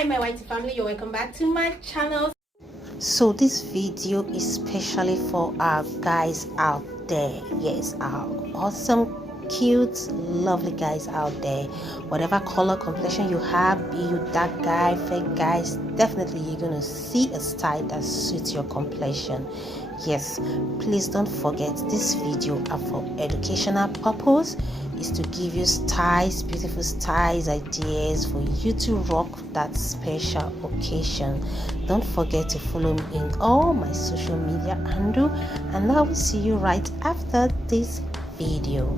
Hi my whitey family, you're welcome back to my channel. So this video is specially for our guys out there. Yes, our awesome, cute, lovely guys out there. Whatever color complexion you have, be you dark guy, fake guys, definitely you're gonna see a style that suits your complexion. Yes, please don't forget this video are for educational purpose. Is to give you styles, beautiful styles, ideas for you to rock that special occasion. Don't forget to follow me in all my social media handle, and I will see you right after this video.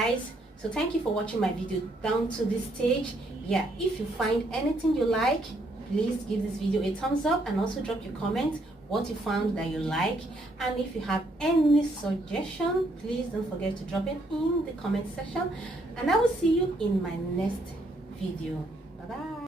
guys. So thank you for watching my video down to this stage. Yeah, if you find anything you like, please give this video a thumbs up and also drop your comment what you found that you like. And if you have any suggestion, please don't forget to drop it in the comment section, and I will see you in my next video. Bye bye.